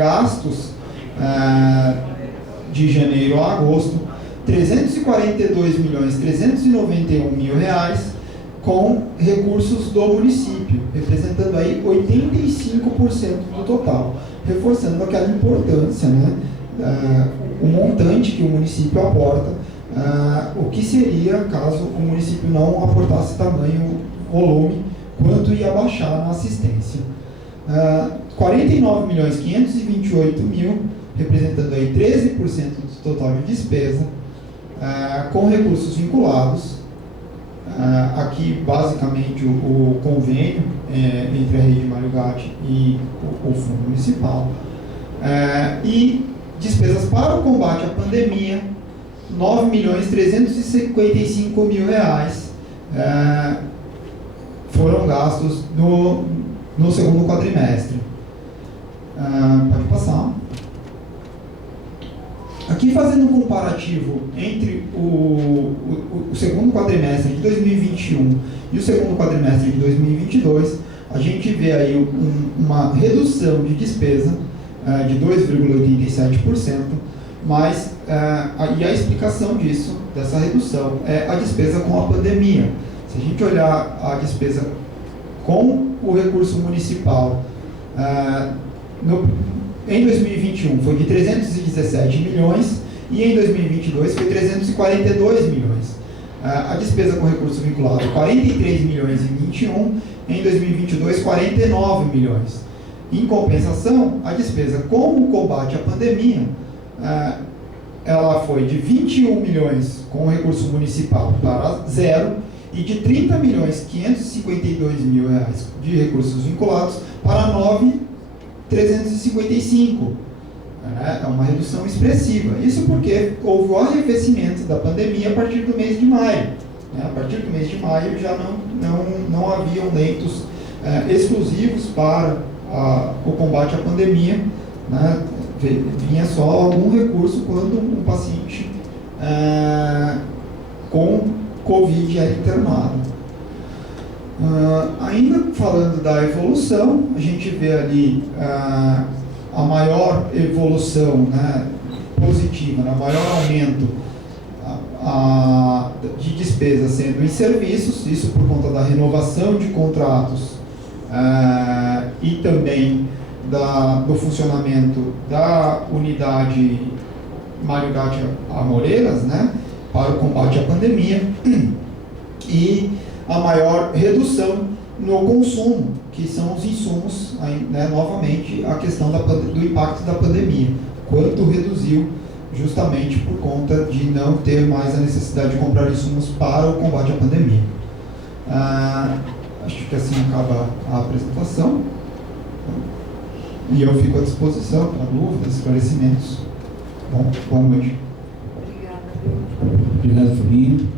gastos de janeiro a agosto, R$ 342.391.000 reais com recursos do município, representando aí 85% do total, reforçando aquela importância, né, o montante que o município aporta, o que seria caso o município não aportasse tamanho volume, quanto ia baixar na assistência. R$ 49.528.000, representando aí 13% do total de despesa, com recursos vinculados. Aqui, basicamente, o convênio entre a Rede Mário Gatti e o Fundo Municipal. E despesas para o combate à pandemia, R$ 9.355.000 reais foram gastos no segundo quadrimestre. Pode passar. Aqui, fazendo um comparativo entre o segundo quadrimestre de 2021 e o segundo quadrimestre de 2022, a gente vê aí uma redução de despesa de 2,87%, mas e a explicação disso, dessa redução, é a despesa com a pandemia. Se a gente olhar a despesa com o recurso municipal, em 2021 foi de 317 milhões e em 2022 foi 342 milhões. A despesa com recurso vinculado, 43 milhões em 21, em 2022, 49 milhões. Em compensação, a despesa com o combate à pandemia, ela foi de 21 milhões com o recurso municipal para zero e de 30 milhões 552 mil reais de recursos vinculados para 9.355. É uma redução expressiva. Isso porque houve o arrefecimento da pandemia a partir do mês de maio. A partir do mês de maio já não haviam leitos exclusivos para o combate à pandemia, né? Vinha só algum recurso quando um paciente com Covid é internado. Ainda falando da evolução, a gente vê ali a maior evolução, né, positiva, né, maior aumento de despesa sendo em serviços, isso por conta da renovação de contratos e também do funcionamento da unidade Mário Gatti Amoreiras, né, para o combate à pandemia, e a maior redução no consumo, que são os insumos, né, novamente, a questão do impacto da pandemia, quanto reduziu justamente por conta de não ter mais a necessidade de comprar insumos para o combate à pandemia. Acho que assim acaba a apresentação, e eu fico à disposição para dúvidas, esclarecimentos. Bom, boa noite. Obrigado, Fabinho.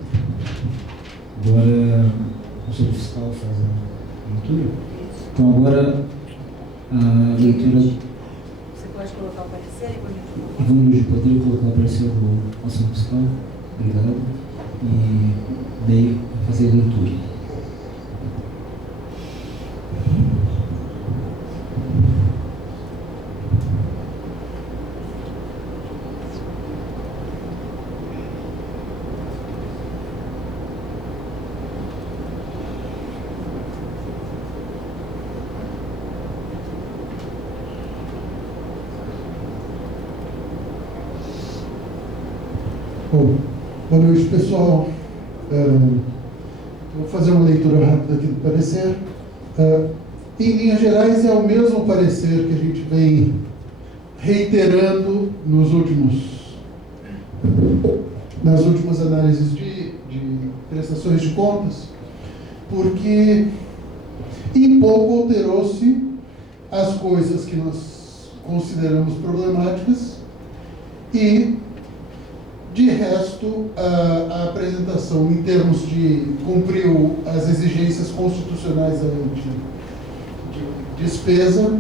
Agora o senhor fiscal faz a leitura. Então agora a leitura. Você pode colocar o parecer e vamos poder colocar o parecer do nosso fiscal. Obrigado. E daí fazer a leitura. Bom, boa noite, pessoal. Vou fazer uma leitura rápida aqui do parecer. Em linhas gerais, é o mesmo parecer que a gente vem reiterando nas últimas análises de prestações de contas, porque em pouco alterou-se as coisas que nós consideramos problemáticas e, de resto, a apresentação em termos de cumprir as exigências constitucionais de despesa,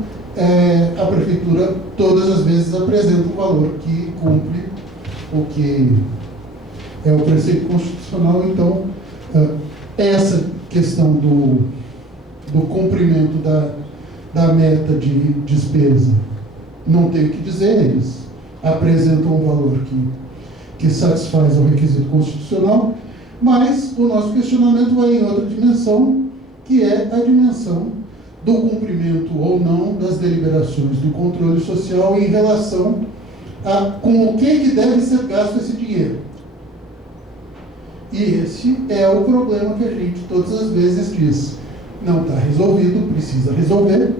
a Prefeitura todas as vezes apresenta um valor que cumpre o que é o preceito constitucional. Então, essa questão do cumprimento da meta de despesa não tenho o que dizer, eles apresentam um valor que satisfaz ao requisito constitucional, mas o nosso questionamento vai em outra dimensão, que é a dimensão do cumprimento ou não das deliberações do controle social em relação a com o que deve ser gasto esse dinheiro. E esse é o problema que a gente todas as vezes diz, não está resolvido, precisa resolver,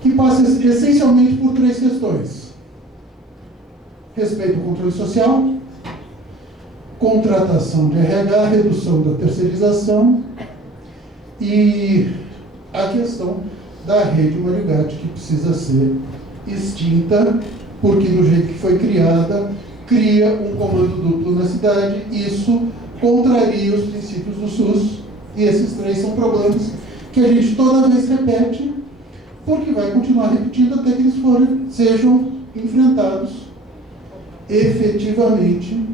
que passa essencialmente por 3 questões: respeito ao controle social, contratação de RH, redução da terceirização e a questão da rede Mário Gatti, que precisa ser extinta, porque do jeito que foi criada, cria um comando duplo na cidade, isso contraria os princípios do SUS, e esses 3 são problemas que a gente toda vez repete, porque vai continuar repetindo até que eles sejam enfrentados efetivamente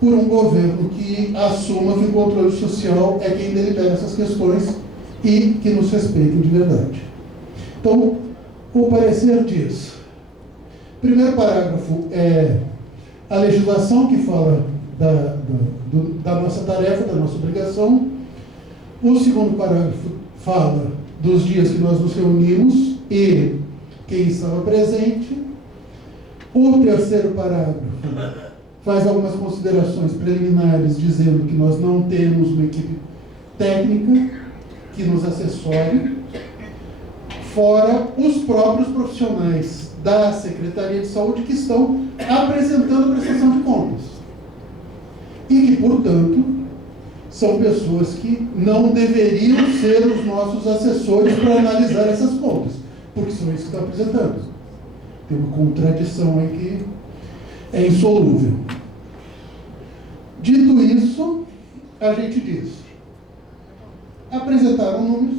por um governo que assuma que o controle social é quem delibera essas questões e que nos respeitem de verdade. Então, o parecer diz, primeiro parágrafo é a legislação que fala da nossa tarefa, da nossa obrigação. O segundo parágrafo fala dos dias que nós nos reunimos e quem estava presente. O terceiro parágrafo faz algumas considerações preliminares, dizendo que nós não temos uma equipe técnica que nos assessore, fora os próprios profissionais da Secretaria de Saúde que estão apresentando prestação de contas. E que, portanto, são pessoas que não deveriam ser os nossos assessores para analisar essas contas, porque são eles que estão apresentando. Tem uma contradição aí que é insolúvel. Dito isso, a gente diz, apresentaram números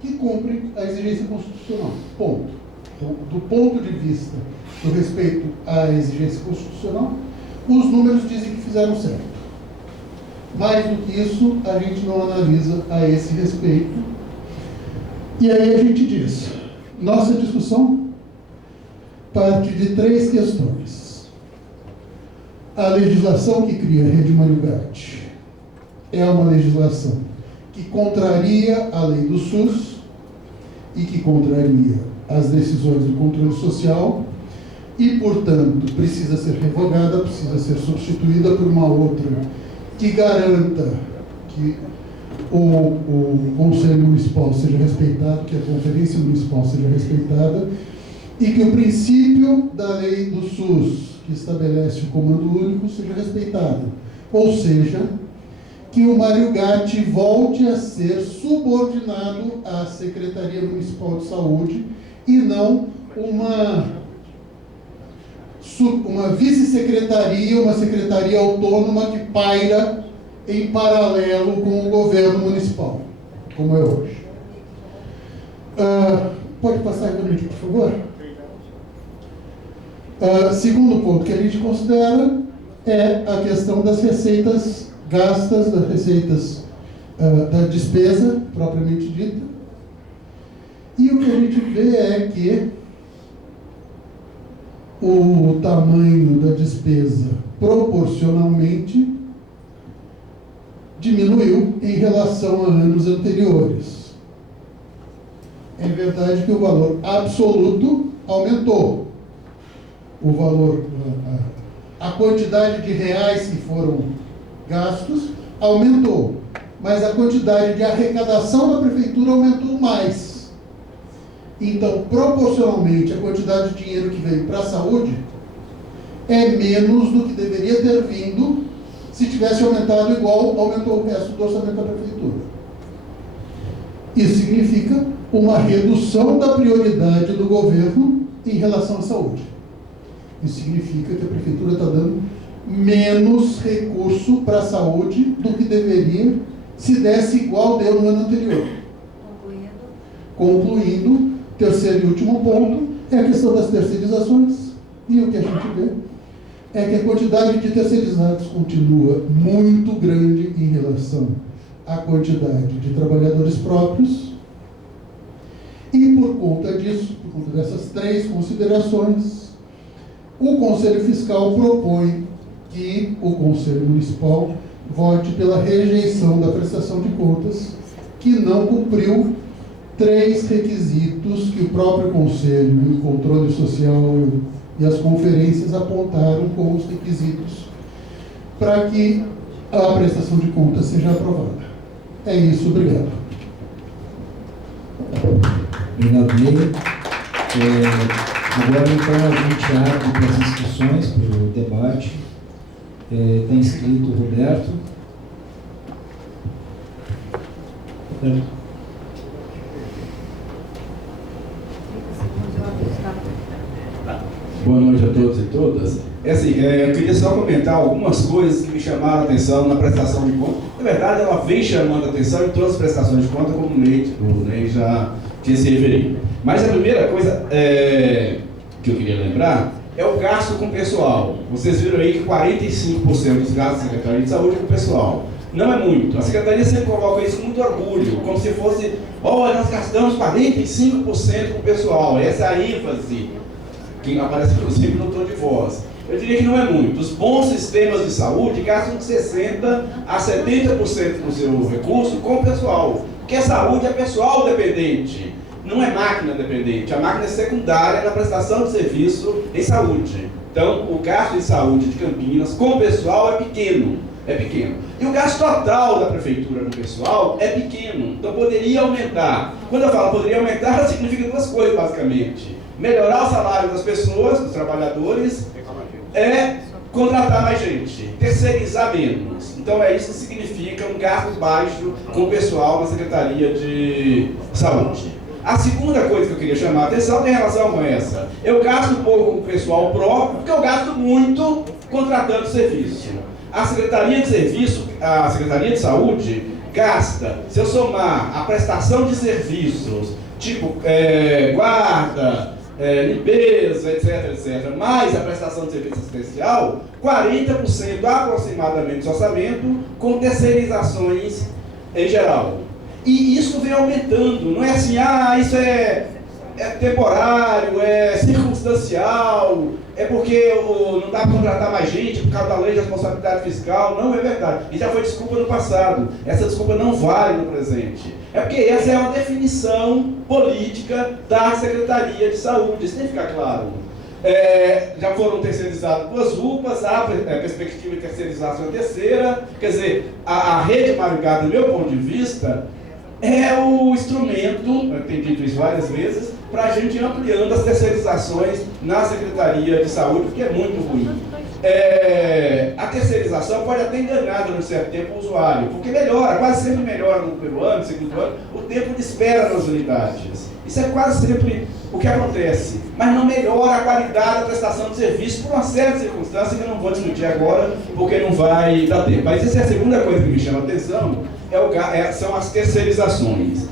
que cumprem a exigência constitucional. Ponto. Então, do ponto de vista do respeito à exigência constitucional, os números dizem que fizeram certo. Mais do que isso, a gente não analisa a esse respeito. E aí a gente diz, nossa discussão parte de 3 questões. A legislação que cria a Rede Mário Gatti é uma legislação que contraria a lei do SUS e que contraria as decisões do controle social e, portanto, precisa ser revogada, precisa ser substituída por uma outra que garanta que o Conselho Municipal seja respeitado, que a Conferência Municipal seja respeitada e que o princípio da lei do SUS, que estabelece o comando único, seja respeitado. Ou seja, que o Mário Gatti volte a ser subordinado à Secretaria Municipal de Saúde e não uma vice-secretaria, uma secretaria autônoma que paira em paralelo com o governo municipal, como é hoje. Pode passar aí, por favor? Segundo ponto que a gente considera é a questão das receitas gastas, das receitas da despesa propriamente dita. E o que a gente vê é que o tamanho da despesa proporcionalmente diminuiu em relação a anos anteriores. É verdade que o valor absoluto aumentou. O valor, a quantidade de reais que foram gastos aumentou, mas a quantidade de arrecadação da prefeitura aumentou mais. Então, proporcionalmente, a quantidade de dinheiro que veio para a saúde é menos do que deveria ter vindo se tivesse aumentado igual aumentou o resto do orçamento da prefeitura. Isso significa uma redução da prioridade do governo em relação à saúde. Isso significa que a prefeitura está dando menos recurso para a saúde do que deveria se desse igual deu no ano anterior. Concluindo, terceiro e último ponto é a questão das terceirizações. E o que a gente vê é que a quantidade de terceirizados continua muito grande em relação à quantidade de trabalhadores próprios. E por conta disso, por conta dessas três considerações, o Conselho Fiscal propõe que o Conselho Municipal vote pela rejeição da prestação de contas, que não cumpriu três requisitos que o próprio Conselho, o Controle Social e as conferências apontaram como os requisitos para que a prestação de contas seja aprovada. É isso, obrigado. Obrigado, Ney. Agora, então, a gente abre para as inscrições, para o debate. Está inscrito o Roberto. Boa noite a todos e todas. Eu queria só comentar algumas coisas que me chamaram a atenção na prestação de conta. Na verdade, ela vem chamando a atenção em todas as prestações de conta, como o Ney já tinha se referido. Mas a primeira coisa que eu queria lembrar é o gasto com o pessoal. Vocês viram aí que 45% dos gastos da Secretaria de Saúde é com o pessoal. Não é muito. A Secretaria sempre coloca isso com muito orgulho, como se fosse, olha, nós gastamos 45% com o pessoal. Essa é a ênfase que aparece, inclusive, no tom de voz. Eu diria que não é muito. Os bons sistemas de saúde gastam de 60% a 70% do seu recurso com o pessoal. Porque a saúde é pessoal dependente, não é máquina dependente. A máquina é secundária na prestação de serviço em saúde. Então, o gasto em saúde de Campinas com o pessoal é pequeno. E o gasto total da prefeitura no pessoal é pequeno. Então, poderia aumentar. Quando eu falo poderia aumentar, significa duas coisas, basicamente. Melhorar o salário das pessoas, dos trabalhadores, contratar mais gente, terceirizar menos. Então é isso que significa um gasto baixo com o pessoal na Secretaria de Saúde. A segunda coisa que eu queria chamar a atenção tem relação com essa. Eu gasto pouco com o pessoal próprio, porque eu gasto muito contratando serviço. A Secretaria de Serviço, a Secretaria de Saúde, gasta, se eu somar a prestação de serviços, tipo guarda, limpeza, etc., mais a prestação de serviço assistencial, 40% aproximadamente do orçamento com terceirizações em geral. E isso vem aumentando, não é assim, isso é temporário, é circunstancial, é porque não dá para contratar mais gente por causa da lei de responsabilidade fiscal. Não é verdade. E já foi desculpa no passado. Essa desculpa não vale no presente. É porque essa é uma definição política da Secretaria de Saúde. Isso tem que ficar claro. Já foram terceirizadas 2 UPAs, há perspectiva de terceirização terceira. Quer dizer, a rede Mário Gado, do meu ponto de vista, é o instrumento, eu tenho dito isso várias vezes, para a gente ir ampliando as terceirizações na Secretaria de Saúde, porque é muito ruim. A terceirização pode até enganar durante um certo tempo o usuário, porque melhora, quase sempre melhora no primeiro ano, no segundo ano, o tempo de espera nas unidades. Isso é quase sempre o que acontece, mas não melhora a qualidade da prestação de serviço por uma série de circunstâncias que eu não vou discutir agora, porque não vai dar tempo. Mas essa é a segunda coisa que me chama a atenção, são as terceirizações.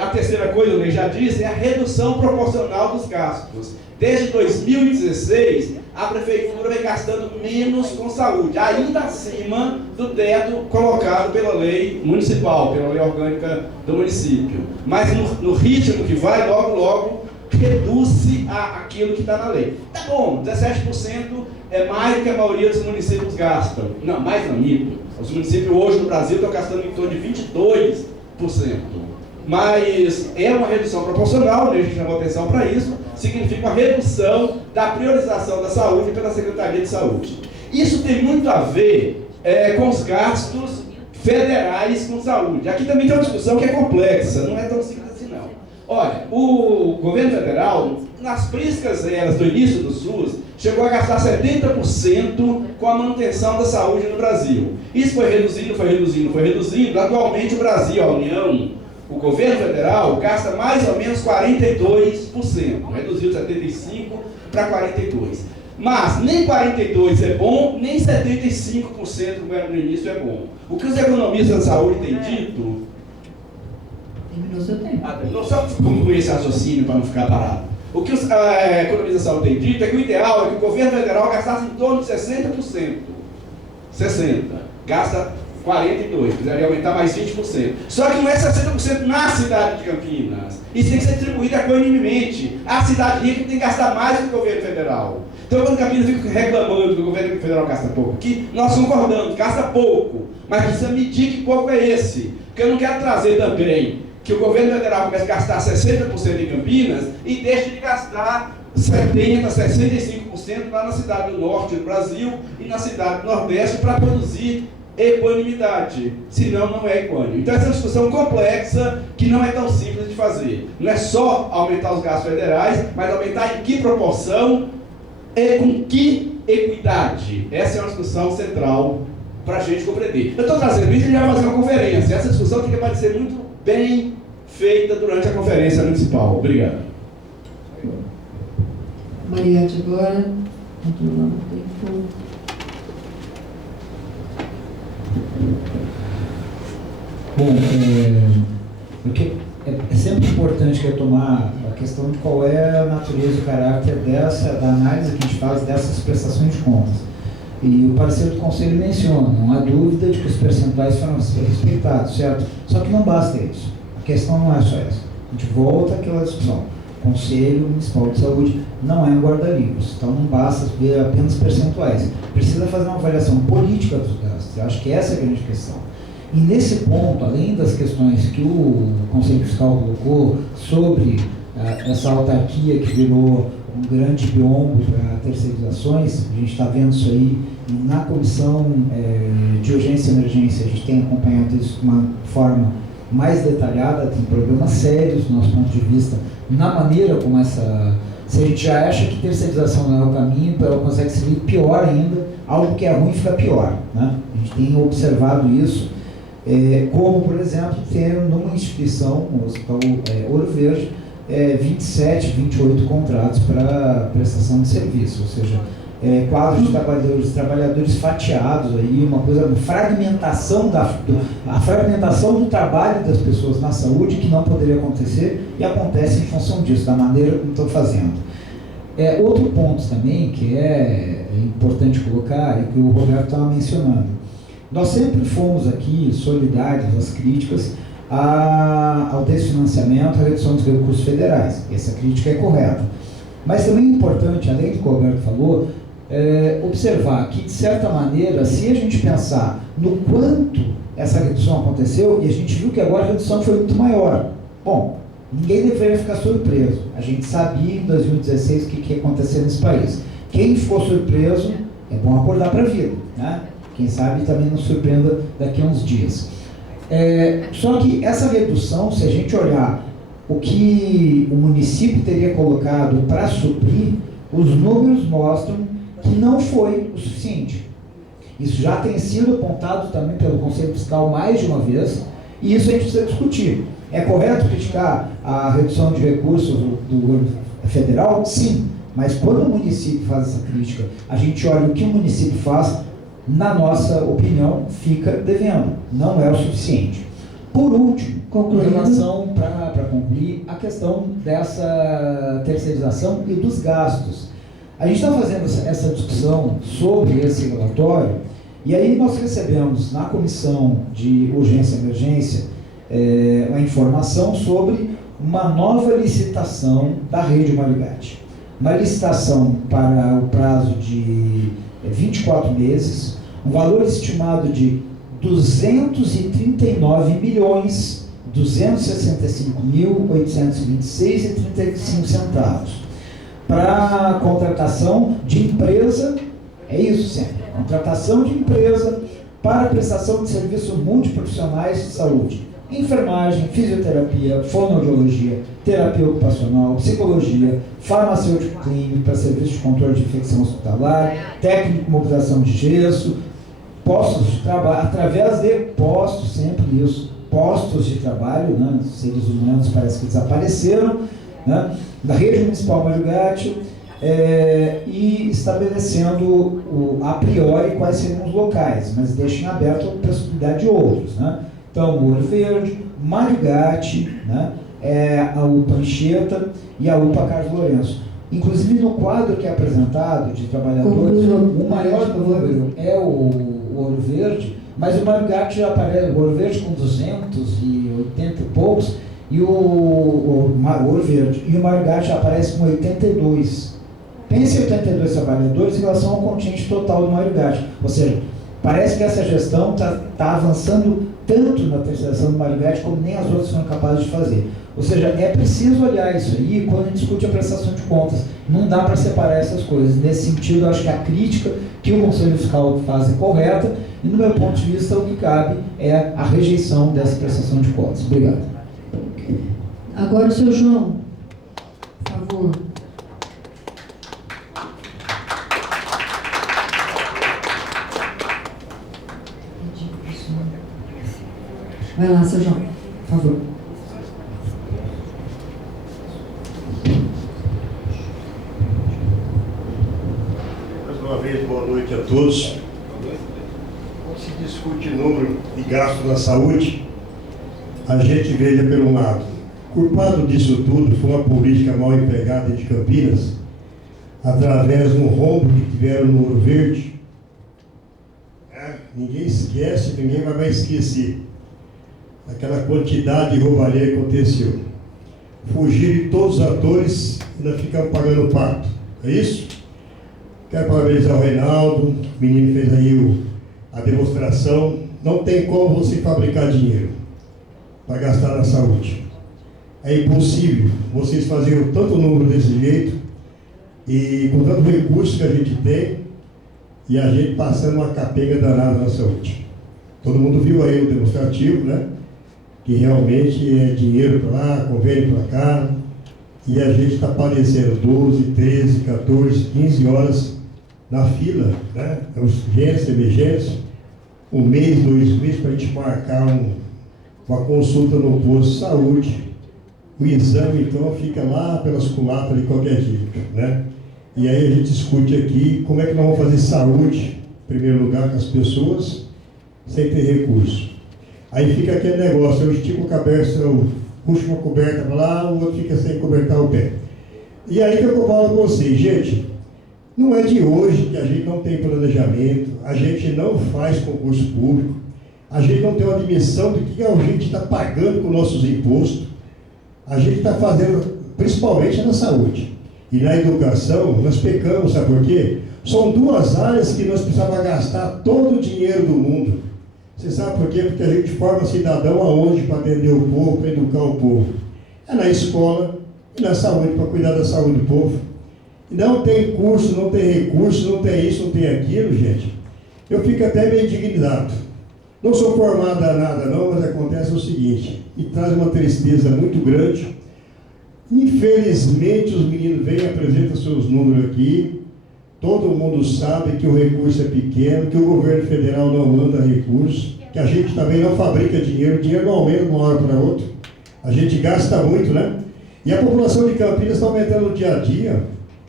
A terceira coisa, eu já disse, é a redução proporcional dos gastos. Desde 2016, a prefeitura vem gastando menos com saúde, ainda acima do teto colocado pela lei municipal, pela lei orgânica do município. Mas no ritmo que vai, logo reduz-se aquilo que está na lei. Tá bom, 17% é mais do que a maioria dos municípios gastam. Não, mais não, minto. Os municípios hoje no Brasil estão gastando em torno de 22%. Mas é uma redução proporcional, a gente chamou atenção para isso, significa uma redução da priorização da saúde pela Secretaria de Saúde. Isso tem muito a ver com os gastos federais com saúde. Aqui também tem uma discussão que é complexa, não é tão simples assim não. Olha, o governo federal, nas priscas eras do início do SUS, chegou a gastar 70% com a manutenção da saúde no Brasil. Isso foi reduzindo. Atualmente o Brasil, a União, o governo federal gasta mais ou menos 42%, reduziu de 75% para 42%. Mas nem 42% é bom, nem 75% como era no início é bom. O que os economistas da saúde têm dito... Terminou seu tempo. Não só concluir esse raciocínio para não ficar parado. O que os economistas da saúde têm dito é que o ideal é que o governo federal gastasse em torno de 60%. 60%. Gasta 42, precisaria aumentar mais 20%. Só que não é 60% na cidade de Campinas. Isso tem que ser distribuído equanimemente. A cidade rica tem que gastar mais do que o governo federal. Então, quando Campinas fica reclamando que o governo federal gasta pouco, que nós concordamos, gasta pouco, mas precisa medir que pouco é esse. Porque eu não quero trazer também que o governo federal comece a gastar 60% em Campinas e deixe de gastar 70%, 65% lá na cidade do norte do Brasil e na cidade do nordeste para produzir equanimidade, senão não é equânime. Então essa é uma discussão complexa que não é tão simples de fazer. Não é só aumentar os gastos federais, mas aumentar em que proporção e com que equidade. Essa é uma discussão central para a gente compreender. Eu estou trazendo isso e já vai fazer uma conferência. Essa discussão tem que parecer muito bem feita durante a conferência municipal. Obrigado. Mariette agora, controlando o tempo. Bom, porque é sempre importante retomar a questão de qual é a natureza e o caráter da análise que a gente faz dessas prestações de contas. E o parecer do Conselho menciona, não há dúvida de que os percentuais foram respeitados, certo? Só que não basta isso. A questão não é só essa. A gente volta àquela discussão. O Conselho Municipal de Saúde não é um guarda-livros, então não basta ver apenas percentuais. Precisa fazer uma avaliação política dos gastos. Eu acho que essa é a grande questão. E nesse ponto, além das questões que o Conselho Fiscal colocou sobre essa autarquia que virou um grande biombo para terceirizações, a gente está vendo isso aí na comissão de urgência e emergência, a gente tem acompanhado isso de uma forma mais detalhada, tem problemas sérios do nosso ponto de vista, na maneira como se a gente já acha que terceirização não é o caminho, ela consegue servir pior ainda, algo que é ruim fica pior, né? A gente tem observado isso, como, por exemplo, ter numa instituição, no Hospital Ouro Verde, 27, 28 contratos para prestação de serviço, ou seja, quadros de trabalhadores fatiados, aí, uma fragmentação a fragmentação do trabalho das pessoas na saúde que não poderia acontecer e acontece em função disso, da maneira como estão fazendo. Outro ponto também que é importante colocar e que o Roberto estava mencionando. Nós sempre fomos aqui solidários às críticas ao desfinanciamento, à redução dos recursos federais. Essa crítica é correta. Mas também é importante, além do que o Roberto falou, observar que, de certa maneira, se a gente pensar no quanto essa redução aconteceu, e a gente viu que agora a redução foi muito maior. Bom, ninguém deveria ficar surpreso. A gente sabia em 2016 o que ia acontecer nesse país. Quem ficou surpreso, é bom acordar para a vida, né? Quem sabe também não surpreenda daqui a uns dias. Só que essa redução, se a gente olhar o que o município teria colocado para suprir, os números mostram que não foi o suficiente. Isso já tem sido apontado também pelo Conselho Fiscal mais de uma vez, e isso a gente precisa discutir. É correto criticar a redução de recursos do governo federal? Sim, mas quando o município faz essa crítica, a gente olha o que o município faz, na nossa opinião, fica devendo, não é o suficiente. Por último, em relação, para concluir, a questão dessa terceirização e dos gastos. A gente está fazendo essa discussão sobre esse relatório, e aí nós recebemos na Comissão de Urgência e Emergência uma informação sobre uma nova licitação da Rede Maligate. Uma licitação para o prazo de 24 meses, um valor estimado de 265.826,35 para a contratação de empresa, é isso sempre, contratação de empresa para a prestação de serviços multiprofissionais de saúde, enfermagem, fisioterapia, fonoaudiologia, terapia ocupacional, psicologia, farmacêutico clínico para serviços de controle de infecção hospitalar, técnico de mobilização de gesso, postos de trabalho, através de postos, sempre isso, postos de trabalho, né, os seres humanos parece que desapareceram, né, da rede municipal Maligate, e estabelecendo a priori quais seriam os locais, mas deixem aberto a possibilidade de outros, né. Então, Ouro Verde, Maligate, né, a UPA Anchieta e a UPA Carlos Lourenço. Inclusive, no quadro que é apresentado de trabalhadores, o maior número é o Ouro Verde, Mas o Mário Gatti já aparece, o Ouro Verde com 280 e poucos, e o Ouro Verde, e o Mário Gatti já aparece com 82. Pense em 82 trabalhadores em relação ao contingente total do Mário Gatti. Ou seja, parece que essa gestão está avançando tanto na terceirização do Mário Gatti como nem as outras foram capazes de fazer. Ou seja, é preciso olhar isso aí quando a gente discute a prestação de contas. Não dá para separar essas coisas. Nesse sentido, eu acho que a crítica que o Conselho Fiscal faz é correta e, no meu ponto de vista, o que cabe é a rejeição dessa prestação de contas. Obrigado. Agora o seu João, por favor. Vai lá, seu João, por favor. Mais uma vez, boa noite a todos. Quando se discute número de gastos na saúde, a gente veja pelo lado. Culpado disso tudo foi uma política mal empregada de Campinas, através do rombo que tiveram no Ouro Verde. Ninguém esquece, ninguém vai mais esquecer aquela quantidade de roubalheira que aconteceu. Fugiram de todos os atores e ainda ficam pagando o pato. É isso? Quero parabenizar o Reinaldo, o menino fez aí a demonstração. Não tem como você fabricar dinheiro para gastar na saúde. É impossível vocês fazerem tanto número desse jeito e com tanto recurso que a gente tem e a gente passando uma capenga danada na saúde. Todo mundo viu aí o demonstrativo, né? Que realmente é dinheiro para lá, convênio para cá, e a gente está padecendo 12, 13, 14, 15 horas na fila, né? Urgência, emergência, um mês, 2 meses para a gente marcar uma consulta no posto de saúde. O exame, então, fica lá pelas culatas de qualquer jeito, né? E aí a gente discute aqui como é que nós vamos fazer saúde, em primeiro lugar, com as pessoas, sem ter recurso. Aí fica aquele negócio, eu estico a cabeça, eu puxo uma coberta para lá, o outro fica sem cobertar o pé. E aí que eu falo com vocês, gente, não é de hoje que a gente não tem planejamento, a gente não faz concurso público, a gente não tem uma dimensão do que a gente está pagando com nossos impostos, a gente está fazendo, principalmente na saúde. E na educação, nós pecamos, sabe por quê? São 2 áreas que nós precisávamos gastar todo o dinheiro do mundo. Você sabe por quê? Porque a gente forma cidadão aonde para atender o povo, para educar o povo? É na escola e na saúde, para cuidar da saúde do povo. E não tem curso, não tem recurso, não tem isso, não tem aquilo, gente. Eu fico até meio indignado. Não sou formado a nada não, mas acontece o seguinte, e traz uma tristeza muito grande. Infelizmente, os meninos vêm e apresentam seus números aqui. Todo mundo sabe que o recurso é pequeno, que o governo federal não manda recurso, que a gente também não fabrica dinheiro, o dinheiro não aumenta de uma hora para outra. A gente gasta muito, né? E a população de Campinas está aumentando no dia a dia.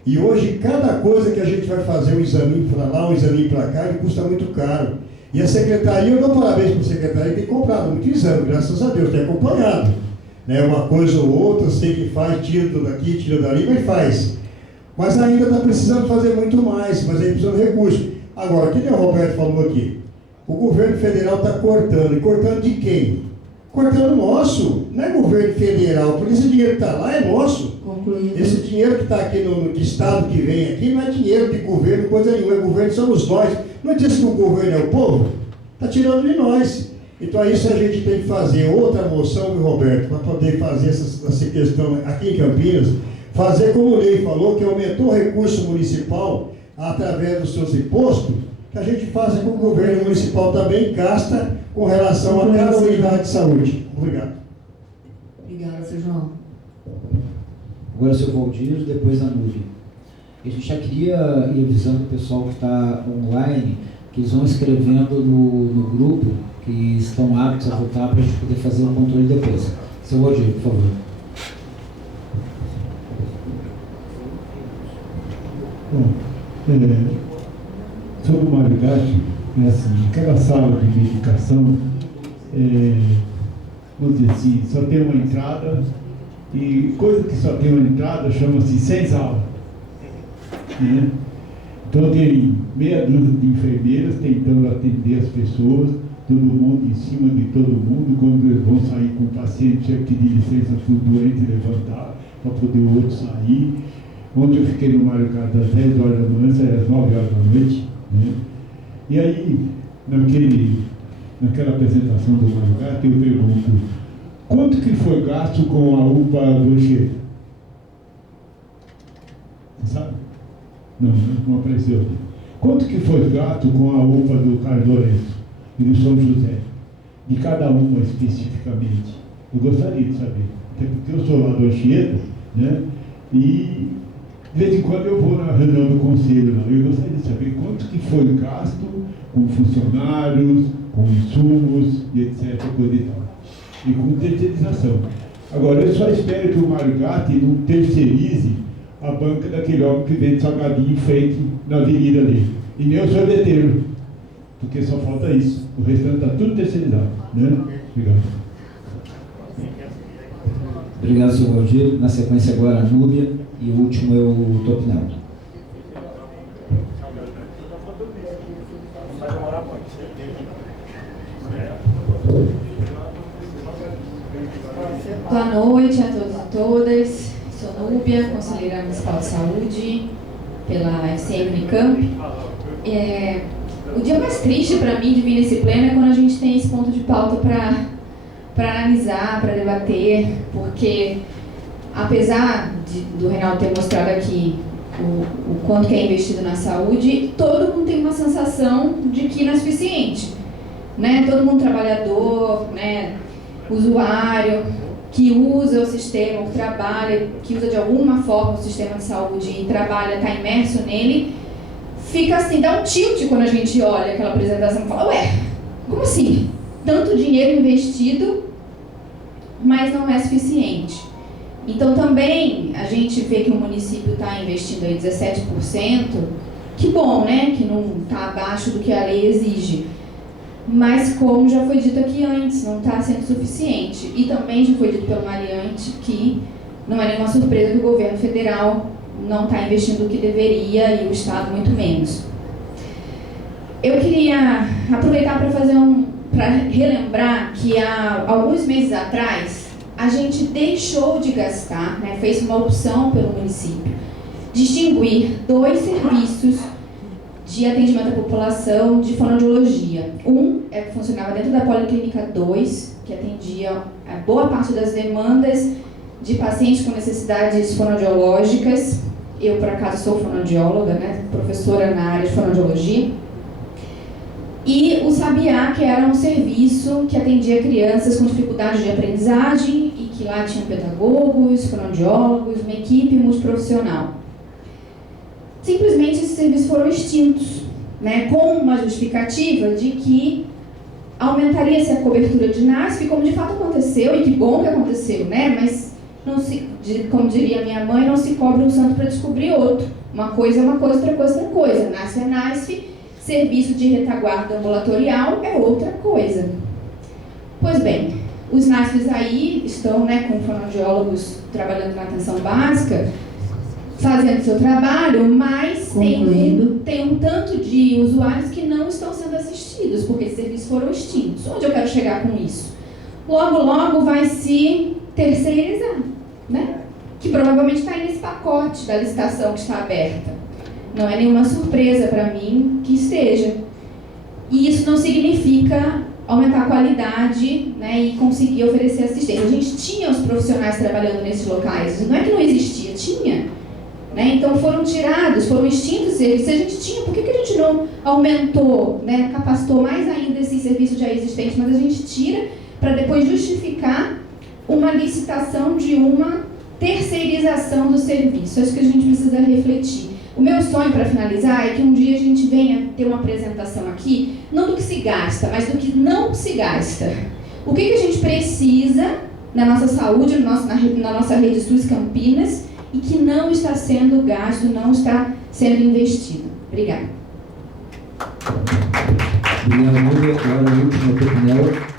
E hoje, cada coisa que a gente vai fazer, um exame para lá, um exame para cá, ele custa muito caro. E a secretaria, eu dou parabéns para a secretaria, tem comprado muito exame, graças a Deus, tem acompanhado. Né? Uma coisa ou outra, sei que faz, tira daqui, tira dali, mas faz. Mas ainda está precisando fazer muito mais, mas aí precisa de recurso. Agora, o que o Roberto falou aqui? O governo federal está cortando. E cortando de quem? Cortando nosso. Não é governo federal, porque esse dinheiro que está lá é nosso. Concluindo. Esse dinheiro que está aqui no estado que vem aqui não é dinheiro de governo, coisa nenhuma. É governo, somos nós. Não diz que o governo é o povo? Está tirando de nós. Então é isso que a gente tem que fazer. Outra moção, viu, Roberto, para poder fazer essa questão aqui em Campinas. Fazer como o Ney falou, que aumentou o recurso municipal através dos seus impostos, que a gente faça com que o governo municipal também gasta com relação a cada unidade de saúde. Obrigado. Obrigada, seu João. Agora o seu Valdir, depois a Núria. A gente já queria ir avisando o pessoal que está online, que eles vão escrevendo no grupo, que estão aptos a votar para a gente poder fazer o controle depois. Seu Valdir, por favor. Bom, sobre o Mário Gatti, assim, aquela sala de medicação, vamos dizer assim, só tem uma entrada, e coisa que só tem uma entrada chama-se senzala. Né? Então tem meia dúzia de enfermeiras tentando atender as pessoas, todo mundo em cima de todo mundo, quando eles vão sair com o paciente, tinha que pedir licença para o doente levantar, para poder o outro sair. Ontem eu fiquei no Mário Kart das 10 horas da manhã, às 9 horas da noite, né? E aí, naquela apresentação do Mário Kart, eu pergunto, quanto que foi gasto com a UPA do Anchieta? Você sabe? Não apareceu. Quanto que foi gasto com a UPA do Carlos Lourenço e do São José? De cada uma especificamente. Eu gostaria de saber. Até porque eu sou lá do Anchieta, né? E de vez em quando eu vou na reunião do conselho lá. Eu gostaria de saber quanto que foi gasto com funcionários, com insumos e etc. Coisa e tal. E com terceirização. Agora, eu só espero que o Mário Gatti não terceirize a banca daquele homem que vende salgadinho em frente na avenida ali. E nem o sorveteiro, porque só falta isso. O restante está tudo terceirizado. Né? Obrigado. Obrigado, senhor Valdir. Na sequência agora a Núbia e o último é o Topinel. Boa noite a todos e todas. Sou Núbia, conselheira municipal de saúde pela FCM Unicamp. O dia mais triste para mim de vir nesse pleno é quando a gente tem esse ponto de pauta para analisar, para debater, porque apesar do Reinaldo ter mostrado aqui o quanto que é investido na saúde, todo mundo tem uma sensação de que não é suficiente, né? Todo mundo trabalhador, né? Usuário, que usa o sistema, que trabalha, que usa de alguma forma o sistema de saúde e trabalha, está imerso nele, fica assim, dá um tilt quando a gente olha aquela apresentação e fala, ué, como assim? Tanto dinheiro investido, mas não é suficiente. Então também a gente vê que o município está investindo aí 17%, que bom, né? Que não está abaixo do que a lei exige. Mas como já foi dito aqui antes, não está sendo suficiente. E também já foi dito pelo Mariante que não é nenhuma surpresa que o governo federal não está investindo o que deveria e o Estado muito menos. Eu queria aproveitar para relembrar que há alguns meses atrás a gente deixou de gastar, né, fez uma opção pelo município, distinguir 2 serviços de atendimento à população de fonoaudiologia. Um funcionava dentro da Policlínica 2, que atendia a boa parte das demandas de pacientes com necessidades fonoaudiológicas. Eu, por acaso, sou fonoaudióloga, né, professora na área de fonoaudiologia. E o Sabiá, que era um serviço que atendia crianças com dificuldade de aprendizagem e que lá tinham pedagogos, fonoaudiólogos, uma equipe multiprofissional. Simplesmente esses serviços foram extintos, né, com uma justificativa de que aumentaria-se a cobertura de NASF, como de fato aconteceu, e que bom que aconteceu, né, mas, não se, como diria minha mãe, não se cobre um santo para descobrir outro. Uma coisa é uma coisa, outra coisa é outra coisa. NASF é NASF, serviço de retaguarda ambulatorial é outra coisa. Pois bem, os NASFs aí estão, né, com fonoaudiólogos trabalhando na atenção básica, fazendo seu trabalho, mas tem um tanto de usuários que não estão sendo assistidos, porque esses serviços foram extintos. Onde eu quero chegar com isso? Logo, logo vai se terceirizar, né? Que provavelmente está aí nesse pacote da licitação que está aberta. Não é nenhuma surpresa para mim que esteja. E isso não significa aumentar a qualidade, né, e conseguir oferecer assistência. A gente tinha os profissionais trabalhando nesses locais, não é que não existia, tinha. Né? Então foram tirados, foram extintos serviços. Se a gente tinha, por que a gente não aumentou, né, capacitou mais ainda esses serviços já existentes? Mas a gente tira para depois justificar uma licitação de uma terceirização do serviço. Acho que a gente precisa refletir. O meu sonho, para finalizar, é que um dia a gente venha ter uma apresentação aqui, não do que se gasta, mas do que não se gasta. O que a gente precisa na nossa saúde, na nossa rede SUS Campinas, e que não está sendo gasto, não está sendo investido. Obrigada. Obrigado, Núbia. Agora o último, o Topinel.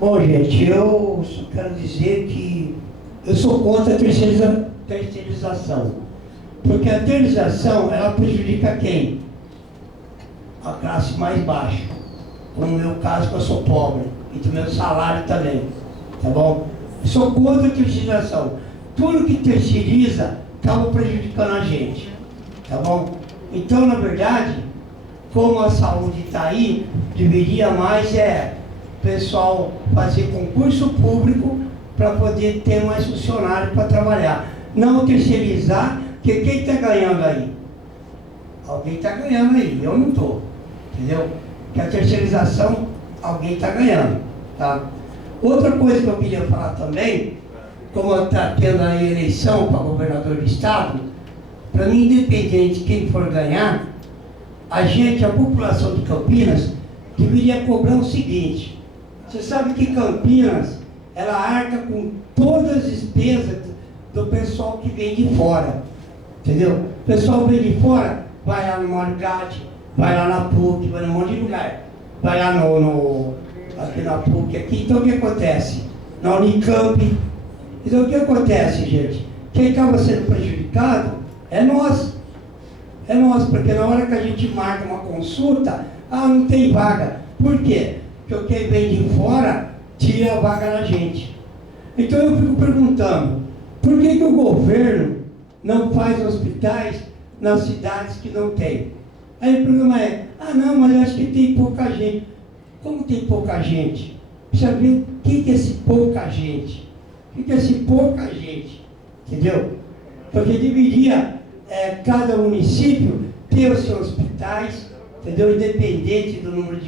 Bom, gente, eu só quero dizer que eu sou contra a terceirização. Porque a terceirização, ela prejudica quem? A classe mais baixa. Como no meu caso, que eu sou pobre. E do meu salário também. Tá bom? Eu sou contra a terceirização. Tudo que terceiriza acaba prejudicando a gente. Tá bom? Então, na verdade, como a saúde está aí, deveria mais o pessoal fazer concurso público para poder ter mais funcionários para trabalhar. Não terceirizar, porque quem está ganhando aí? Alguém está ganhando aí, eu não estou. Entendeu? Que a terceirização, alguém está ganhando. Tá? Outra coisa que eu queria falar também, como está tendo a eleição para governador do estado, para mim, independente de quem for ganhar, a população de Campinas, deveria cobrar o seguinte: você sabe que Campinas, ela arca com todas as despesas do pessoal que vem de fora, entendeu? O pessoal vem de fora, vai lá no Morgate, vai lá na PUC, vai num monte de lugar, vai lá aqui na PUC, aqui. Então o que acontece? Na Unicamp. Então o que acontece, gente? Quem acaba sendo prejudicado é nós. É nós, porque na hora que a gente marca uma consulta, não tem vaga. Por quê? Porque quem vem de fora tira a vaga da gente. Então eu fico perguntando, por que o governo não faz hospitais nas cidades que não tem? Aí o problema é, não, mas eu acho que tem pouca gente. Como tem pouca gente? Precisa ver o que é esse pouca gente. O que é esse pouca gente? Entendeu? Porque deveria cada município ter os seus hospitais, entendeu? Independente do número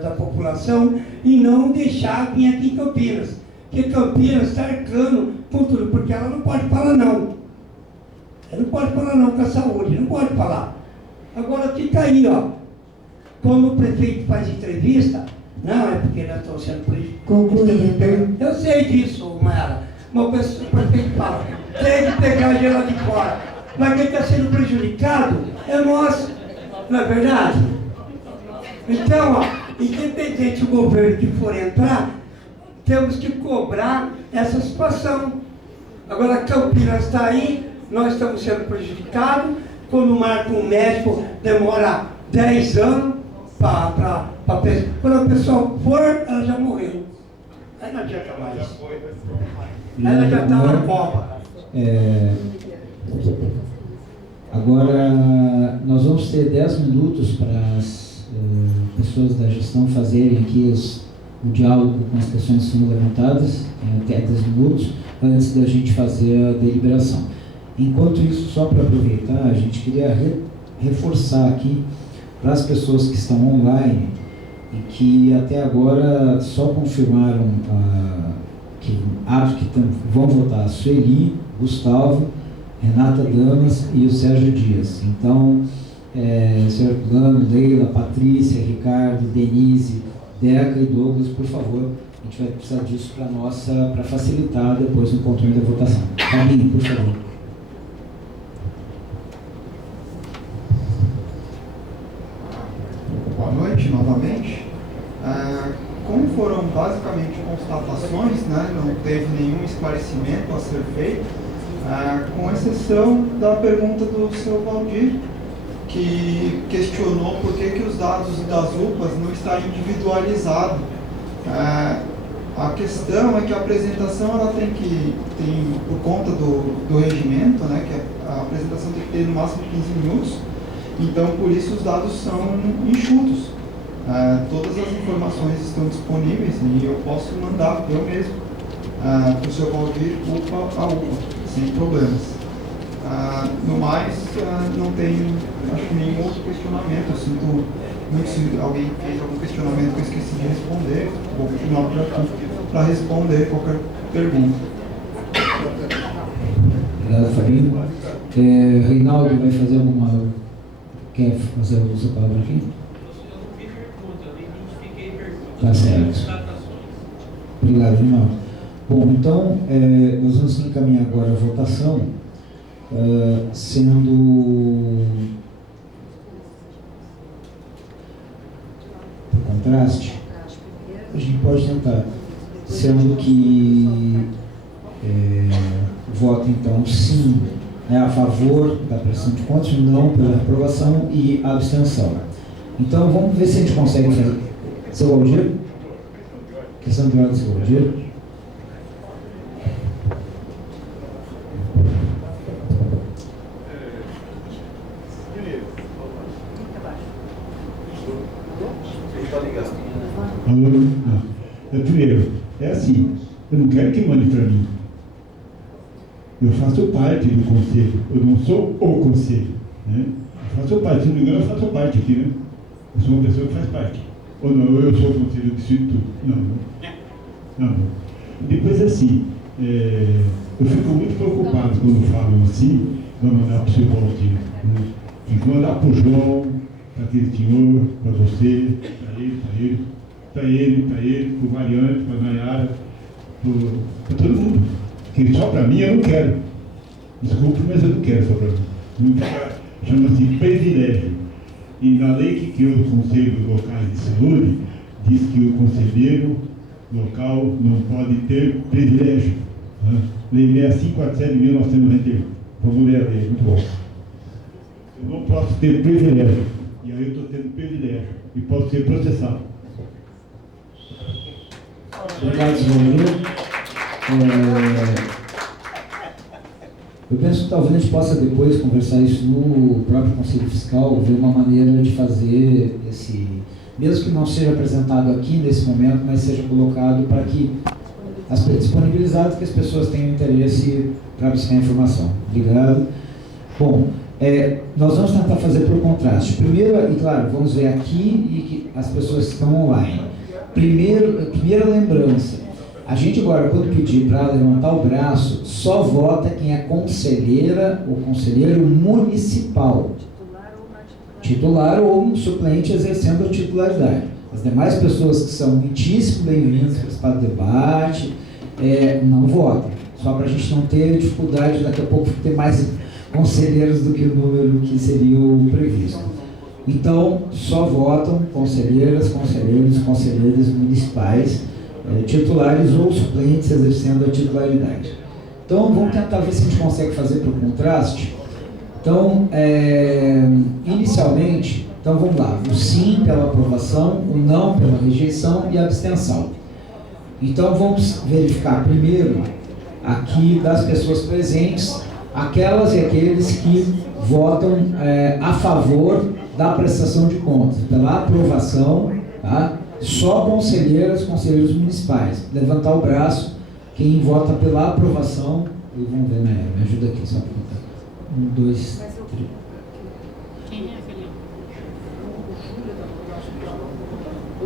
da população, e não deixar vir aqui em Campinas. Porque Campinas está arcando com tudo, porque ela não pode falar não. Ela não pode falar não com a saúde, não pode falar. Agora fica aí, quando o prefeito faz entrevista, não, é porque nós estamos sendo prejudicados. Eu sei disso, Mayara. Mas o prefeito fala, tem que pegar a gela de fora. Mas quem está sendo prejudicado é nós, não é verdade? Então, independente do governo que for entrar, temos que cobrar essa situação. Agora, Campinas está aí, nós estamos sendo prejudicados. Quando marca um médico, demora 10 anos para quando a pessoa for, ela já morreu. Aí não adianta mais. Ela já está na Copa. Agora, nós vamos ter 10 minutos para as pessoas da gestão fazerem aqui o diálogo com as questões que são levantadas, até 10 minutos, antes da gente fazer a deliberação. Enquanto isso, só para aproveitar, a gente queria reforçar aqui para as pessoas que estão online e que até agora só confirmaram que vão votar a Sueli, Gustavo, Renata Damas e o Sérgio Dias. Então, Sr. Plano, Leila, Patrícia, Ricardo, Denise, Deca e Douglas, por favor, a gente vai precisar disso para facilitar depois o controle da votação. Fabinho, por favor. Boa noite novamente. Como foram basicamente constatações, né, não teve nenhum esclarecimento a ser feito, com exceção da pergunta do seu Valdir, que questionou por que os dados das UPAs não estão individualizados. A questão é que a apresentação ela tem por conta do regimento, né, que a apresentação tem que ter no máximo 15 minutos, então por isso os dados são enxutos. Todas as informações estão disponíveis e eu posso mandar eu mesmo para o seu Valdir UPA a UPA, sem problemas. No mais, não tem nenhum outro questionamento. Eu sinto muito se alguém fez algum questionamento que eu esqueci de responder, vou continuar por aqui para responder qualquer pergunta. Obrigado, Fabinho. Reinaldo vai fazer alguma... Quer fazer a sua palavra aqui? Tá certo. Obrigado, Reinaldo. Bom, então, nós vamos encaminhar agora a votação, sendo, por contraste, a gente pode tentar, sendo que Voto então sim, né, a favor da prestação de contas, não pela reprovação e abstenção. Então vamos ver se a gente consegue fazer. Seu Aldir? Questão de ordem, seu Aldir. Primeiro, é assim, eu não quero que mande para mim. Eu faço parte do conselho, eu não sou o conselho, né? Eu faço parte, se não me engano, eu faço parte aqui, né? Eu sou uma pessoa que faz parte. Ou não, eu sou o conselho do Instituto. Não. Depois, assim, eu fico muito preocupado quando falam assim, vou mandar para o seu Valdir, né? E vou mandar para o João, para aquele senhor, para você, para ele, para o Variante, para a Nayara, para todo mundo. Porque só para mim eu não quero. Desculpe, mas eu não quero só para mim. Chama-se privilégio. E na lei que criou os conselhos locais de saúde, diz que o conselheiro local não pode ter privilégio. Né? Lei 6547 de 1991. Vamos ler a lei, muito bom. Eu não posso ter privilégio. E aí eu estou tendo privilégio. E posso ser processado. Obrigado, senhor. Eu penso que talvez a gente possa depois conversar isso no próprio Conselho Fiscal, ver uma maneira de fazer esse, mesmo que não seja apresentado aqui nesse momento, mas seja colocado para que, disponibilizado, que as pessoas tenham interesse para buscar informação. Obrigado. Bom, nós vamos tentar fazer por contraste. Primeiro, e claro, vamos ver aqui e as pessoas que estão online. Primeira lembrança. A gente agora, quando pedir para levantar o braço, só vota quem é conselheira ou conselheiro municipal. Titular ou um suplente exercendo a titularidade. As demais pessoas que são muitíssimo bem-vindas para o debate, não votam. Só para a gente não ter dificuldade daqui a pouco ter mais conselheiros do que o número que seria o previsto. Então, só votam conselheiras, conselheiros municipais, titulares ou suplentes exercendo a titularidade. Então, vamos tentar ver se a gente consegue fazer por contraste. Então, inicialmente, vamos lá, o sim pela aprovação, o não pela rejeição e a abstenção. Então, vamos verificar primeiro, aqui das pessoas presentes, aquelas e aqueles que votam a favor da prestação de contas, pela aprovação, tá? Só conselheiros municipais. Levantar o braço, quem vota pela aprovação, e vamos ver, né? Me ajuda aqui, só para contar. 1, 2, 3. Quem é aquele?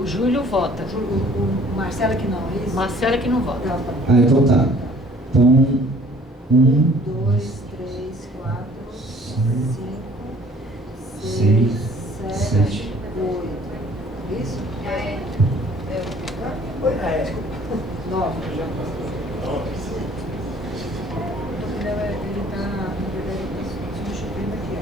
O Júlio vota. O Marcelo que não, é isso? Marcelo que não vota. Então tá. Então, 1, 2, 3, 4, 5, 6, 7, 8. Isso? 9. Ele está, na verdade, substituindo aqui.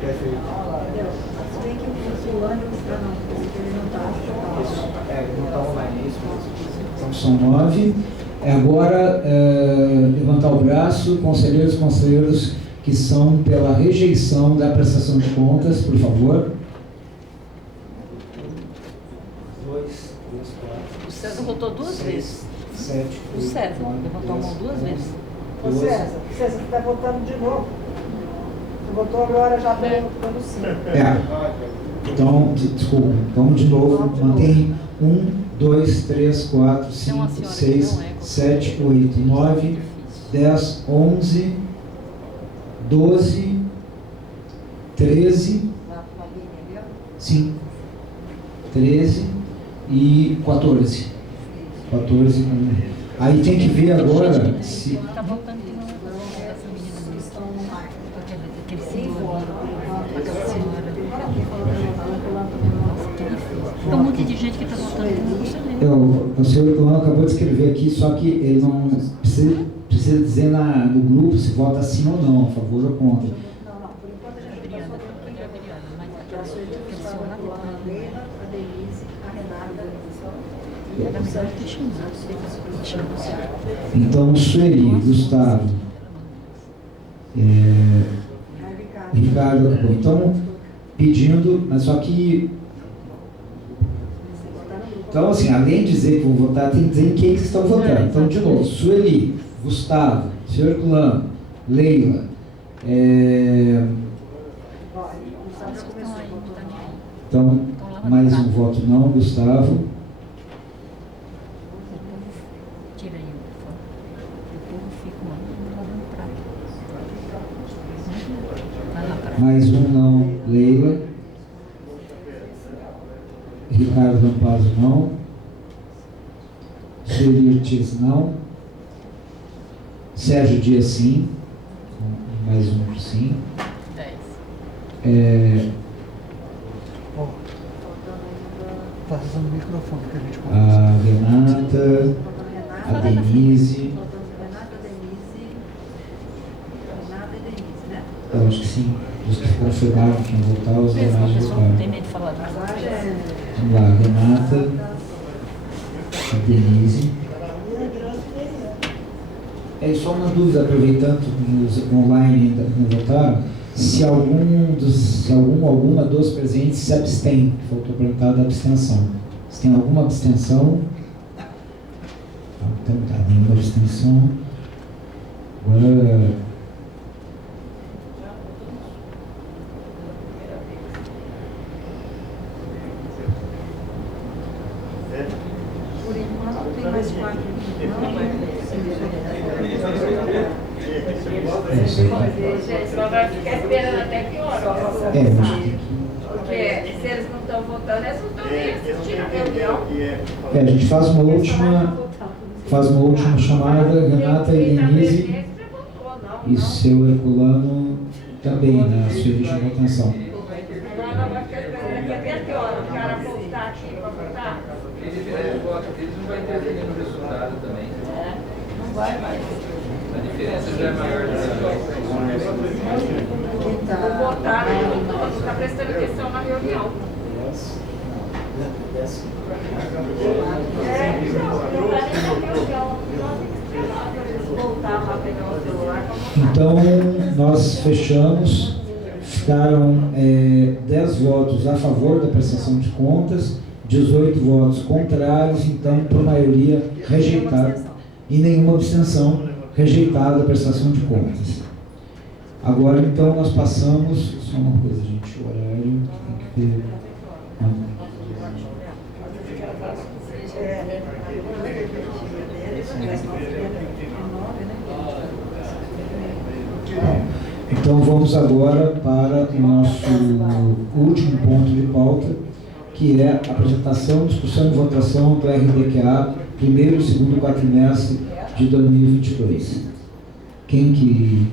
Perfeito. Se bem que o fulano ele não está. Ele não está online, é isso mesmo. Então são 9. Agora, levantar o braço, conselheiros que são pela rejeição da prestação de contas, por favor. 2, 3, 4. O César votou 2 vezes. 7. O César levantou a mão 2 vezes. Ô César, você está votando de novo. Você votou agora já pelo sim. Então, desculpa. Então, de novo, mantém 1, 2, 3, 4, 5, 6, 7, 8, 9, 10, 11, 12, 13, sim, 13 e 14. 14. Aí tem que ver agora se... Está votando que não é essa menina. Aquele senhor. Aquela senhora. Tem um monte de gente que está votando que não consegue. O senhor Clã acabou de escrever aqui, só que ele não precisa dizer no grupo se vota sim ou não, a favor ou contra. A Sueli, Gustavo, a Leila, a Denise, a Renata e a Então, Sueli, Gustavo, Ricardo acabou. Então, pedindo, mas só que. Então, assim, além de dizer que vou votar, tem que dizer em quem que vocês estão votando. Então, de novo, Sueli, Gustavo, Sr. Herculano, Leila. Então, mais um voto não, Gustavo. Tira aí, por favor. O povo fica lavando prato. Vai lá para Mais um não, Leila. Ricardo Rampazzo não. Sueli Ortiz não. Sérgio Dias sim. Mais um sim. 10. Está usando o microfone que a gente A Renata, a Denise. Eu acho que sim. Os que confirmaram que iam votar, os demais votaram. Tem medo de falar do Vamos lá, a Renata, a Denise. É só uma dúvida, aproveitando que os online ainda não votaram, se alguma dos presentes se abstém, faltou perguntar da abstenção. Se tem alguma abstenção, então tá, nenhuma abstenção. Agora, Por enquanto tem mais 4 Só vai ficar esperando até que hora? Porque se eles não estão votando, eles não estão nem assistindo a reunião. a gente faz uma última chamada, Renata e Denise, e seu Herculano também, né? A sua última votação. Agora vai ficar esperando aqui até que hora? O cara voltar aqui para votar? Eles viram o voto deles, não vai interferir no resultado também. Não vai mais. A diferença já é maior das Não votaram, não está prestando atenção na reunião. Então, nós fechamos, ficaram 10 votos a favor da prestação de contas, 18 votos contrários, então, por maioria, rejeitado, e nenhuma abstenção, rejeitada a prestação de contas. Agora, então, nós passamos, só uma coisa, gente, o horário, tem que ver... Então vamos agora para o nosso último ponto de pauta, que é a apresentação, discussão e votação do RDQA, primeiro e segundo quadrimestre de 2022. Quem que...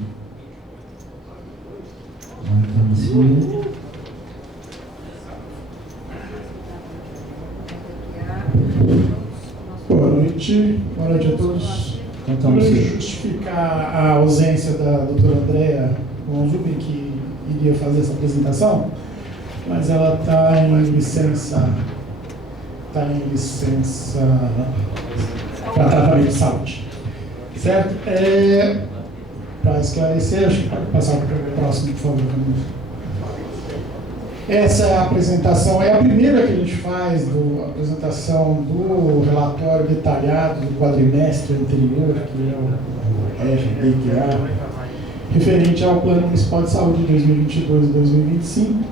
Boa noite a todos. Para justificar a ausência da doutora Andréa Gonzubi, que iria fazer essa apresentação, mas ela está em licença para tratamento de saúde. Certo? Para esclarecer, acho que pode passar para o próximo, por favor. Essa apresentação é a primeira que a gente faz, a apresentação do relatório detalhado do quadrimestre anterior, que é o RDQA, referente ao Plano Municipal de Saúde de 2022 e 2025,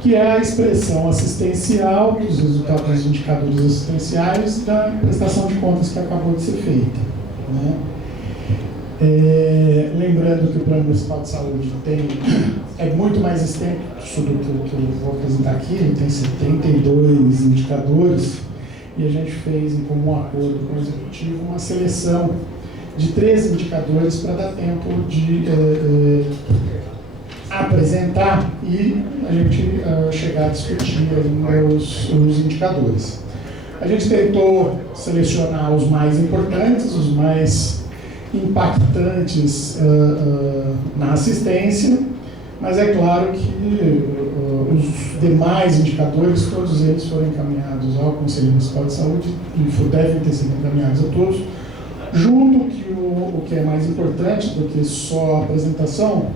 que é a expressão assistencial dos resultados dos indicadores assistenciais da prestação de contas que acabou de ser feita, né? Lembrando que o Plano Municipal de Saúde é muito mais extenso do que eu vou apresentar aqui, ele tem 72 indicadores, e a gente fez, em comum acordo com o Executivo, uma seleção de 13 indicadores para dar tempo de apresentar e a gente chegar a discutir os indicadores. A gente tentou selecionar os mais importantes, os mais impactantes na assistência, Mas é claro que os demais indicadores, todos eles foram encaminhados ao Conselho Municipal de Saúde e devem ter sido encaminhados a todos, junto que o que é mais importante do que só a apresentação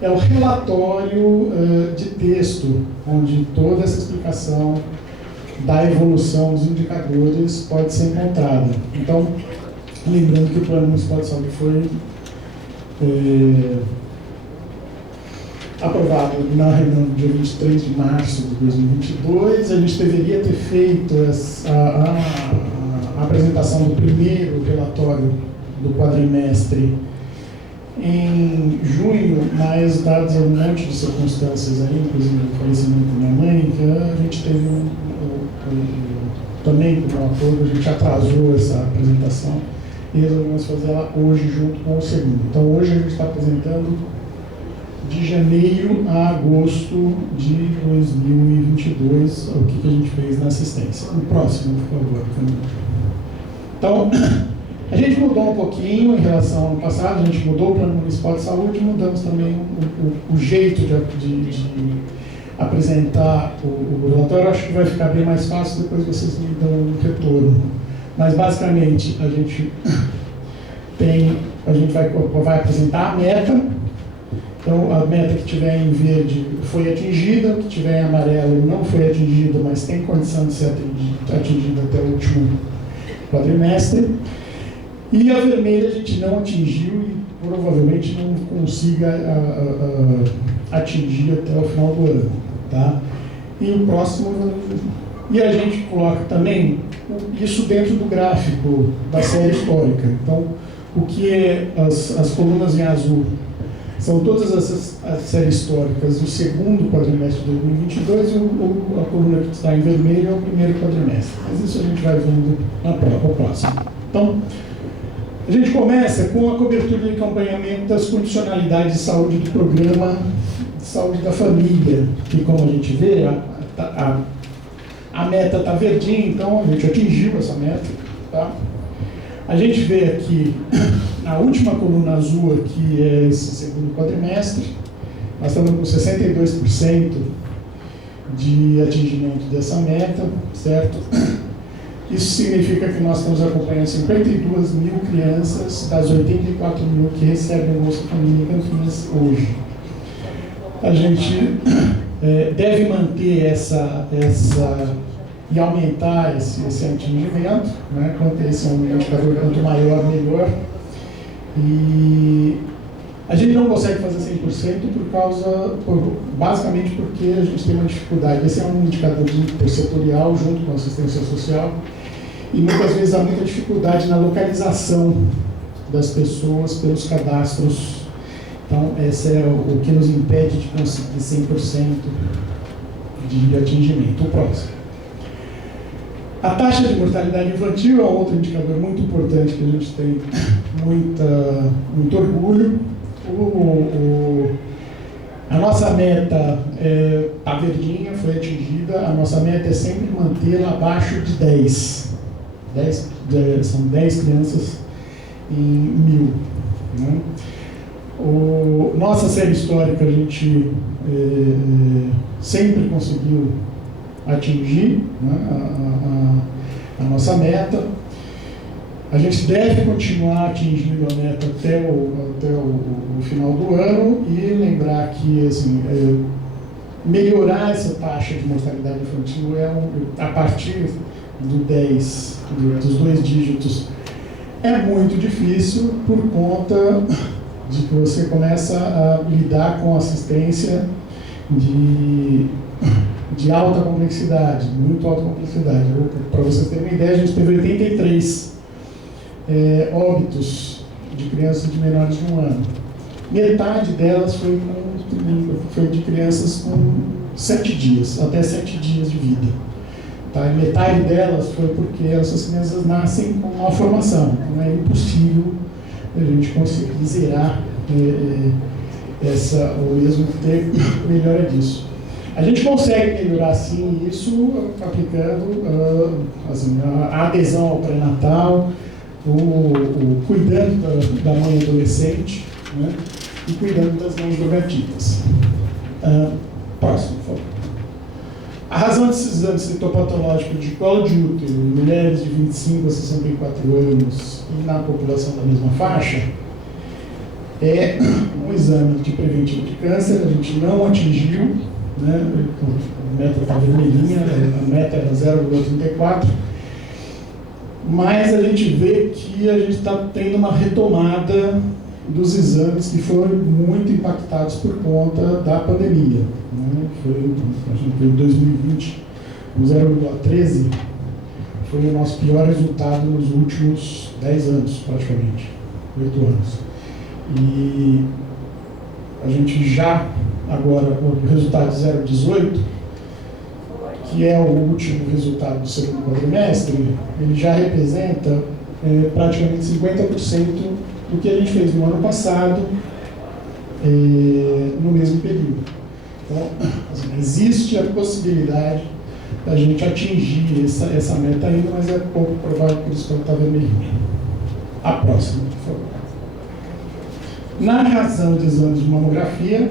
é o relatório de texto, onde toda essa explicação da evolução dos indicadores pode ser encontrada. Então, lembrando que o Plano Municipal de Saúde foi aprovado na reunião do dia 23 de março de 2022, a gente deveria ter feito a apresentação do primeiro relatório do quadrimestre em junho, mas dadas um monte de circunstâncias aí, inclusive o falecimento da minha mãe, que a gente teve também por um acordo, a gente atrasou essa apresentação e resolvemos fazer ela hoje junto com o segundo. Então hoje a gente está apresentando de janeiro a agosto de 2022, o que a gente fez na assistência. O próximo, por favor. Então, a gente mudou um pouquinho em relação ao ano passado, a gente mudou o Plano Municipal de Saúde, mudamos também o jeito de apresentar o relatório. Acho que vai ficar bem mais fácil, depois vocês me dão um retorno. Mas, basicamente, a gente vai apresentar a meta. Então, a meta que tiver em verde foi atingida, que tiver em amarelo não foi atingida, mas tem condição de ser atingida até o último quadrimestre. E a vermelha a gente não atingiu e provavelmente não consiga atingir até o final do ano. Tá? E o próximo... E a gente coloca também isso dentro do gráfico da série histórica. Então, o que é as colunas em azul são todas as séries históricas do segundo quadrimestre de 2022 e a coluna que está em vermelho é o primeiro quadrimestre. Mas isso a gente vai vendo na próxima. Então, a gente começa com a cobertura e acompanhamento das condicionalidades de saúde do programa de saúde da família, que, como a gente vê, a meta está verdinha, então a gente atingiu essa meta. Tá? A gente vê aqui na última coluna azul, que é esse segundo quadrimestre, nós estamos com 62% de atingimento dessa meta, certo? Isso significa que nós estamos acompanhando 52 mil crianças das 84 mil que recebem o Bolsa Família em Campinas hoje. A gente deve manter e aumentar esse atingimento, né? Quanto esse é um indicador, quanto maior, melhor. E a gente não consegue fazer 100% basicamente porque a gente tem uma dificuldade. Esse é um indicador intersetorial junto com a assistência social e muitas vezes há muita dificuldade na localização das pessoas pelos cadastros. Então, esse é o que nos impede de conseguir 100% de atingimento. O próximo. A taxa de mortalidade infantil é outro indicador muito importante que a gente tem muito orgulho. A nossa meta está verdinha, foi atingida. A nossa meta é sempre mantê-la abaixo de 10. São 10 crianças em 1000. Né? Nossa série histórica a gente sempre conseguiu atingir, né, a nossa meta. A gente deve continuar atingindo a meta até o final do ano e lembrar que assim, melhorar essa taxa de mortalidade infantil a partir do 10, dos 2 dígitos, é muito difícil por conta de que você começa a lidar com assistência de alta complexidade, muito alta complexidade. Para vocês terem uma ideia, a gente teve 83 óbitos de crianças de menores de 1 ano. Metade delas foi de crianças com 7 dias, até 7 dias de vida. Tá? E metade delas foi porque essas crianças nascem com uma formação. Então é impossível a gente conseguir zerar ou mesmo ter melhora disso. A gente consegue melhorar sim isso aplicando assim, a adesão ao pré-natal, cuidando da mãe adolescente, né, e cuidando das mães drogativas. Próximo, por favor. A razão desses exames citopatológicos de colo de útero em mulheres de 25 a 64 anos e na população da mesma faixa é um exame de preventivo de câncer. A gente não atingiu, né? A meta está vermelhinha, a meta era 0,34, mas a gente vê que a gente está tendo uma retomada dos exames que foram muito impactados por conta da pandemia. Né? A gente viu em 2020, o 0,13 foi o nosso pior resultado nos últimos 10 anos, praticamente, 8 anos. E a gente já, agora, o resultado 0,18, que é o último resultado do segundo quadrimestre, ele já representa praticamente 50% do que a gente fez no ano passado, no mesmo período. Então, assim, existe a possibilidade da gente atingir essa meta ainda, mas é pouco provável, por isso que ela está vermelhinha. A próxima, por favor. Na razão de exames de mamografia,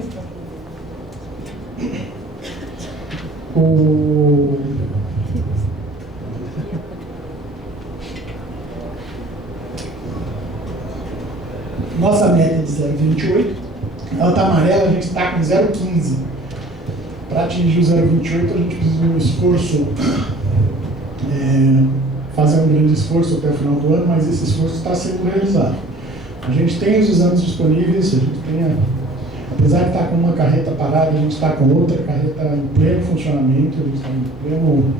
nossa média é de 0,28, ela está amarela, a gente está com 0,15. Para atingir o 0,28, a gente precisa de um esforço, fazer um grande esforço até o final do ano, mas esse esforço está sendo realizado. A gente tem os exames disponíveis, a gente tem, apesar de estar com uma carreta parada, a gente está com outra carreta em pleno funcionamento, a gente está em pleno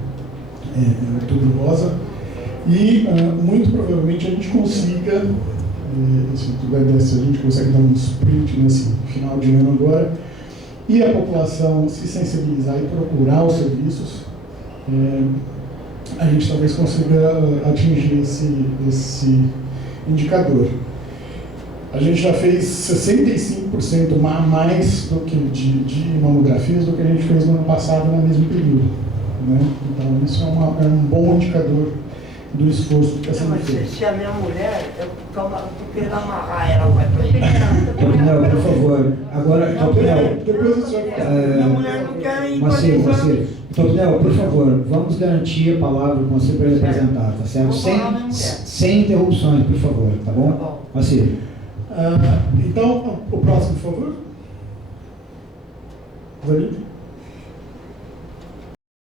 outubro rosa, e muito provavelmente a gente consiga, se tudo der, se a gente consegue dar um sprint nesse final de ano agora, e a população se sensibilizar e procurar os serviços, a gente talvez consiga atingir esse indicador. A gente já fez 65% a mais do que de mamografias do que a gente fez no ano passado, no mesmo período. Né? Então, isso é um bom indicador do esforço que está sendo feito. Se a minha mulher, eu tô querendo amarrar ela, vai pra Não, por favor. Agora, Topinel. Depois o senhor minha mulher não quer ir para Moacir. Topinel, por favor, vamos garantir a palavra com você para ele apresentar, tá certo? Sem interrupções, por favor, tá bom? Moacir. Então, o próximo, por favor. Zani?